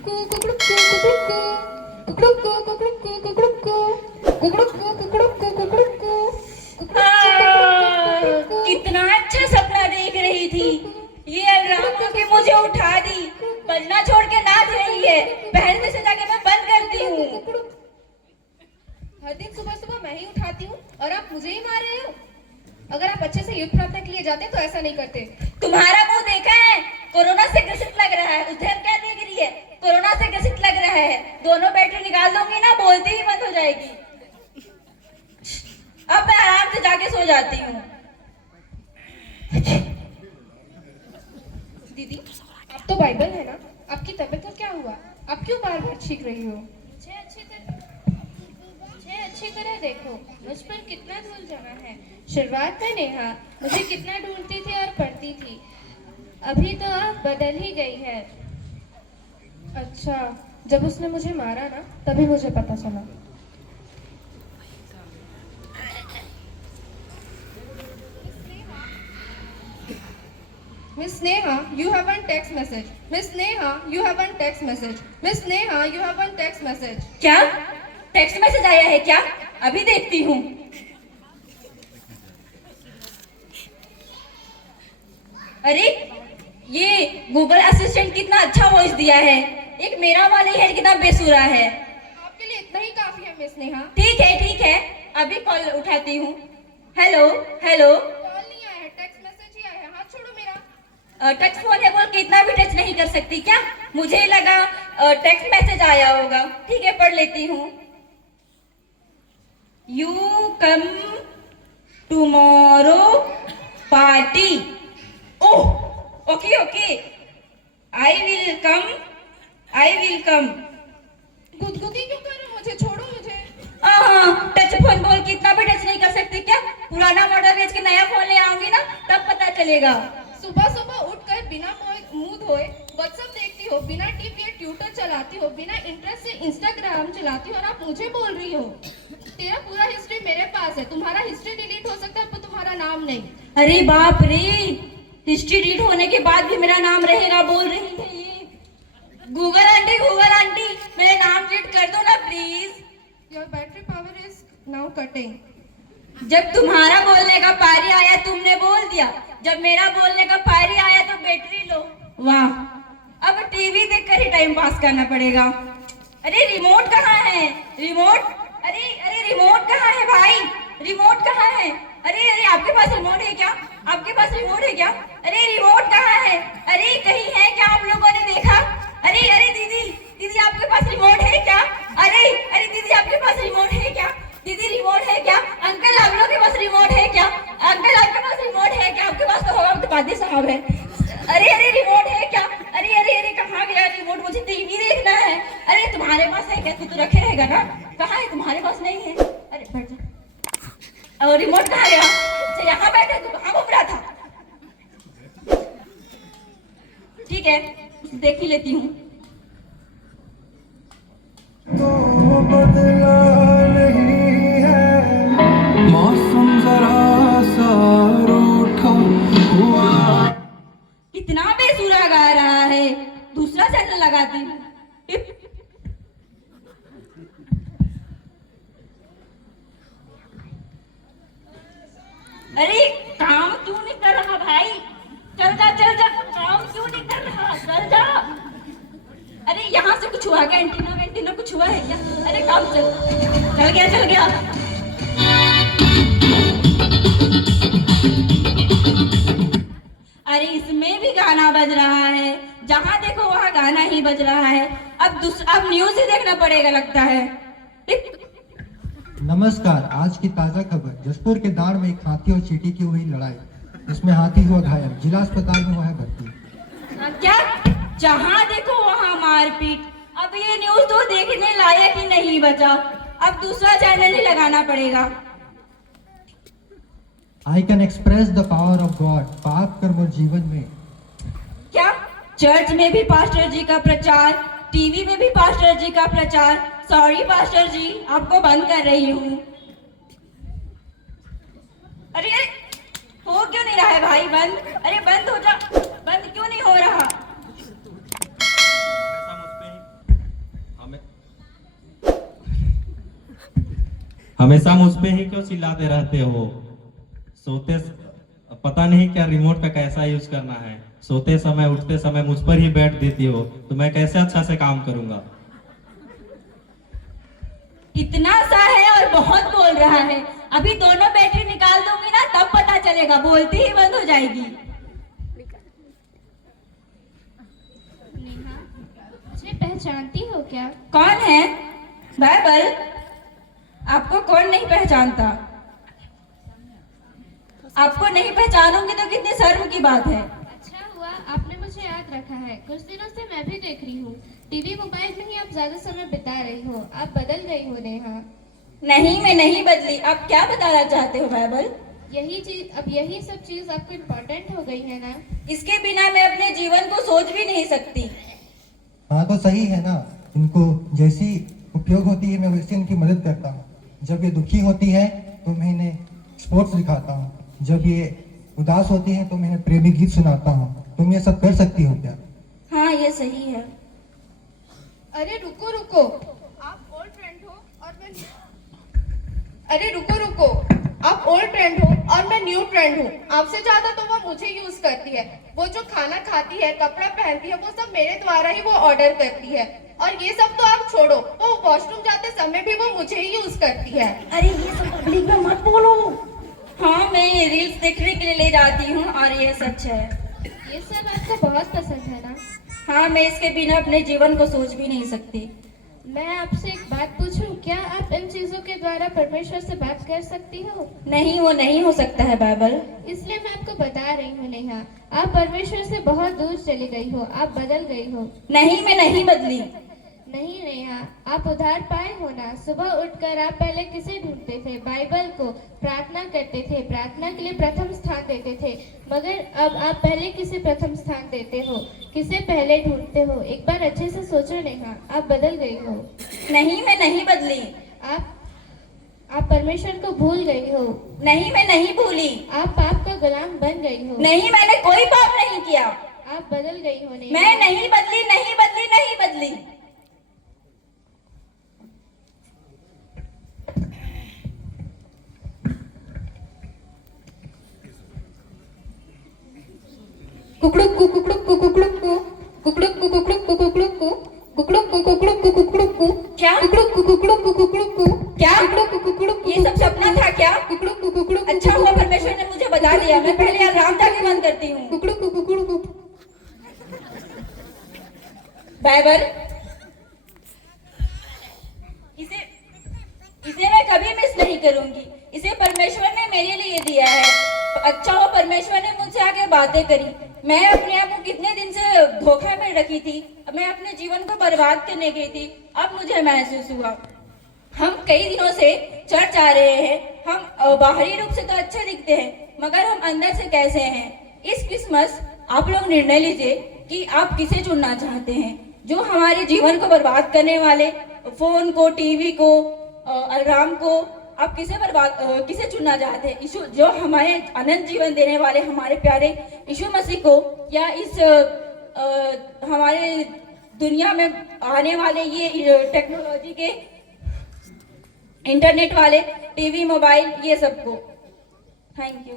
कितना अच्छा सपना देख रही थी। ये अलार्म आके मुझे उठा दी, बजना छोड़ के नाच रही है। पहले से जाके मैं बंद करती हूँ। हर दिन सुबह सुबह मैं ही उठाती हूँ और आप मुझे ही मार रहे हो। अगर आप अच्छे से युद्ध प्रार्थना के लिए जाते तो ऐसा नहीं करते। तुम्हारा मुंह देखा है, कोरोना से ग्रसित लग रहा है। उधर क्या देख रही है? कोरोना से ग्रसित लग रहा है। दोनों बैटरी निकाल दूंगी ना, बोलती ही बंद हो जाएगी। अब मैं आराम से जाके सो जाती हूँ। दीदी, आप तो बाइबल है ना, आपकी तबीयत को क्या हुआ? आप क्यों बार बार छींक रही हो? मुझे अच्छी तरह देखो, मुझ पर कितना धूल जमा है। शुरुआत में नेहा मुझे कितना ढूंढती थी और पढ़ती थी, अभी तो आप बदल ही गई है। अच्छा, जब उसने मुझे मारा ना, तभी मुझे पता चला। Miss Neha, you have one text message. Miss Neha, you have one text message. Miss Neha, you have one text message. क्या टेक्स्ट मैसेज आया है क्या? अभी देखती हूँ। अरे ये गूगल असिस्टेंट कितना अच्छा वॉइस दिया है। एक मेरा वाला ही है, कितना बेसुरा है। आपके लिए इतना ही काफी है मिस नेहा। ठीक है, अभी कॉल उठाती हूँ। Hello hello. कॉल नहीं आया है, टेक्स्ट मैसेज ही आया है। हाथ छोड़ो मेरा। टच फोन है, बोल के इतना भी टच नहीं कर सकती क्या? मुझे लगा टेक्स्ट मैसेज आया होगा। ठीक है, पढ़ लेती हूँ। You come tomorrow party. Oh okay okay, I will come. गुदगुदी क्यों कर रहे हो? मुझे छोड़ो, मुझे। टच फोन बोल के इतना भी टच नहीं कर सकती क्या? पुराना मॉडल बेच के नया फोन ले आऊंगी ना, तब पता चलेगा। सुबह सुबह उठकर बिना मुंह धोए व्हाट्सएप देखती हो, बिना टीवी या ट्विटर चलाती हो, बिना इंटरेस्ट से इंस्टाग्राम चलाती हो और आप मुझे बोल रही हो। तेरा पूरा हिस्ट्री मेरे पास है, तुम्हारा हिस्ट्री डिलीट हो सकता है पर तुम्हारा नाम नहीं। अरे बाप रे, हिस्ट्री डिलीट होने के बाद भी मेरा नाम रहेगा, बोल रही है ये। गूगल आंटी मेरा नाम डिलीट कर दो ना please. Your battery power is now cutting. जब तुम्हारा बोलने का पारी आया तुमने बोल दिया, जब मेरा बोलने का पारी आया तो बैटरी लो। वाह, अब टीवी देखकर ही टाइम पास करना पड़ेगा। अरे रिमोट कहाँ है? रिमोट, अरे रिमोट कहाँ है भाई? रिमोट कहाँ है? अरे आपके पास रिमोट है क्या? आपके पास रिमोट है क्या? अरे रिमोट कहाँ है? अरे कहीं है क्या? आप लोगों ने देखा? अरे दीदी आपके पास रिमोट है क्या? अरे दीदी आपके पास रिमोट है क्या? दीदी रिमोट है क्या? अंकल आप लोगों के पास रिमोट है क्या? अंकल आपके पास रिमोट है क्या? आपके पास तो होगा, आपके पास साहब है। अरे रिमोट है क्या? अरे कहाँ गया रिमोट? मुझे टीवी देखना है। अरे तुम्हारे पास है क्या? तू तो रखे रहेगा ना, कहाँ है? तुम्हारे पास नहीं है? अरे बैठ जा। और रिमोट कहाँ गया? अच्छा यहाँ बैठे, तू कहाँ घूम रहा था? ठीक है, देख ही लेती हूँ। मौसम जरा सा रूठा हुआ। कितना बेसुरा गा रहा है। दूसरा चैनल लगाती हूँ। अरे काम क्यों नहीं कर रहा भाई? चल जा, काम क्यों नहीं कर रहा? चल जा। अरे यहाँ से कुछ हुआ क्या? एंटीना कुछ हुआ है क्या? अरे काम चल गया। अरे इसमें भी गाना बज रहा है, जहाँ देखो वहाँ गाना ही बज रहा है। अब न्यूज ही देखना पड़ेगा लगता है। नमस्कार, आज की ताजा खबर। जसपुर के दाड़ में एक हाथी और चींटी की हुई लड़ाई, इसमें हाथी हुआ घायल, जिला अस्पताल में हुआ है भर्ती। क्या? जहाँ देखो वहाँ मारपीट। अब ये न्यूज तो देखने लायक ही नहीं बचा, अब दूसरा चैनल ही लगाना पड़ेगा। I can express the power of God, पाप कर्म और जीवन में। क्या? चर्च में भी पास्टर जी का प्रचार, टीवी में भी पास्टर जी का प्रचार। सॉरी पास्टर जी, आपको बंद कर रही हूँ। अरे हो क्यों नहीं रहा है भाई बंद? अरे बंद हो जा, बंद क्यों नहीं हो रहा? हमेशा मुझ पे ही क्यों चिल्लाते रहते हो? सोते पता नहीं क्या रिमोट का कैसा यूज करना है। सोते समय उठते समय मुझ पर ही बैठ देती हो, तो मैं कैसे अच्छा से काम करूंगा? इतना सा है और बहुत बोल रहा है। अभी दोनों बैटरी निकाल दूंगी ना, तब पता चलेगा, बोलती ही बंद हो जाएगी। नेहा, मुझे पहचानती हो क्या? कौन है? बाइबल, आपको कौन नहीं पहचानता? आपको नहीं पहचानूंगी तो कितनी शर्म की बात है। अच्छा हुआ आपने मुझे याद रखा है। कुछ दिनों से मैं भी देख रही हूँ, टीवी मोबाइल में ही आप ज्यादा समय बिता रही हो। आप बदल गई हो नेहा। नहीं, मैं नहीं बदली। आप क्या बताना चाहते हो बाइबल? यही सब चीज आपको इम्पोर्टेंट हो गई है ना? इसके बिना मैं अपने जीवन को सोच भी नहीं सकती। हाँ तो सही है ना, इनको जैसी उपयोग होती है मैं वैसे इनकी मदद करता हूँ। जब ये दुखी होती है तो मैं इन्हें स्पोर्ट्स दिखाता हूँ, जब ये उदास होती है तो मैं इन्हें प्रेमी गीत सुनाता हूँ। तुम ये सब कर सकती हो क्या? हाँ, ये सही है। अरे रुको रुको, आप ओल्ड फ्रेंड हो और मैं आप ओल्ड ट्रेंड हो और मैं न्यू ट्रेंड हूँ। आपसे ज्यादा तो वो मुझे यूज करती है। वो जो खाना खाती है, कपड़ा पहनती है, वो सब मेरे द्वारा ही वो ऑर्डर करती है। और ये सब तो आप छोड़ो, वो वॉशरूम जाते समय भी वो मुझे ही यूज करती है। अरे ये सब पब्लिक में मत बोलो। हाँ, मैं रील्स देखने के लिए ले जाती हूँ और ये सच है। ये सब आपको बहुत पसंद है ना? हाँ, मैं इसके बिना अपने जीवन को सोच भी नहीं सकती। मैं आपसे एक बात पूछूं, क्या आप इन चीजों के द्वारा परमेश्वर से बात कर सकती हो? नहीं, वो नहीं हो सकता है बाइबल। इसलिए मैं आपको बता रही हूँ नेहा, आप परमेश्वर से बहुत दूर चली गई हो। आप बदल गई हो। नहीं, मैं नहीं बदली। नहीं नेहा, आप उधार पाए हो ना। सुबह उठकर आप पहले किसे ढूंढते थे? बाइबल को। प्रार्थना करते थे, प्रार्थना के लिए प्रथम स्थान देते थे। मगर अब आप पहले किसे प्रथम स्थान देते हो? किसे पहले ढूंढते हो? एक बार अच्छे से सोचो नेहा, आप बदल गई हो। नहीं, मैं नहीं बदली। आप परमेश्वर को भूल गई हो। नहीं, मैं नहीं भूली। आप पाप का गुलाम बन गई हो। नहीं, मैंने कोई पाप नहीं किया। आप बदल गई हो नेहा। मैं नहीं बदली, नहीं बदली, नहीं बदली। कुकड़ुक को कुकड़ुक को कुकड़ुक को कुकड़ुक को कुकड़ुक को कुकड़ुक को कुकड़ुक को कुकड़ुक को कुकड़ुक को क्या? कुकड़ुक को कुकड़ुक को कुकड़ुक को क्या? कुकड़ुक को कुकड़ुक को ये सब सपना था क्या? कुकड़ुक को कुकड़ुक को अच्छा हुआ परमेश्वर ने मुझे बता दिया। मैं पहले अलार्म जाके बंद करती हूँ। कुकड़ुक को कुकड़ुक को। बाइबल, इसे मैं कभी मिस नहीं करूंगी। इसे परमेश्वर ने मेरे लिए दिया है। अच्छा हुआ परमेश्वर ने मुझसे आके बातें करी। मैं अपने आप को कितने दिन से धोखा में रखी थी। मैं अपने जीवन को बर्बाद करने गई थी। अब मुझे महसूस हुआ हम कई दिनों से चर्च आ रहे हैं। हम बाहरी रूप से तो अच्छे दिखते हैं, मगर हम अंदर से कैसे हैं? इस क्रिसमस आप लोग निर्णय लीजिए कि आप किसे चुनना चाहते हैं। जो हमारे जीवन को बर्बाद करने वाले फोन को, टीवी को, अलार्म को, आप किसे चुनना चाहते हैं? यीशु, जो हमारे अनंत जीवन देने वाले हमारे प्यारे यीशु मसीह को, या इस हमारे दुनिया में आने वाले ये टेक्नोलॉजी के, इंटरनेट वाले, टीवी, मोबाइल, ये सबको? Thank you.